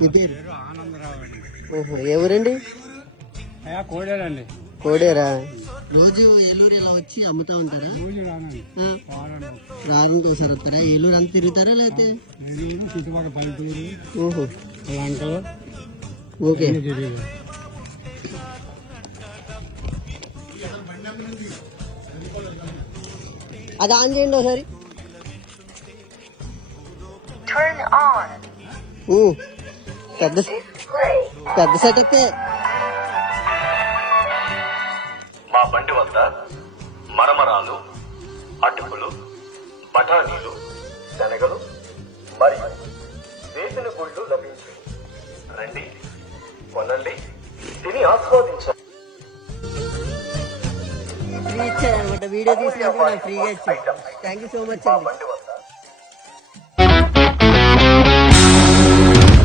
మీ పేరు? ఆనందరావు అండి. ఓహో, ఎవరండి? కోడేరండి. కోడేరా? రోజు ఏలూరు ఇలా వచ్చి అమ్ముతా ఉంటారా? రోజు రానండి. రాజుకి ఒకసారి వస్తారా? ఏలూరు అంతా తిరుగుతారా లేకపోతే? నేను చుట్టుపక్కల పల్లెటూరు ఓహో, లంకలు ఓకే. తెలియదు. అది ఆన్ చేయండి ఒకసారి. పెద్ద పెద్ద సెటప్. మా బండి వద్ద మరమరాలు, అటుకులు, బఠానీలు, శనగలు మరియు వేసిన గుళ్ళు లభించు. రండి, కొనండి, తిని ఆస్వాదించండి. ఫ్రీ ఇచ్చారనమాట. వీడియో తీసినప్పుడు నాకు ఫ్రీగా ఇచ్చారు. థ్యాంక్ యూ సో మచ్ అండి.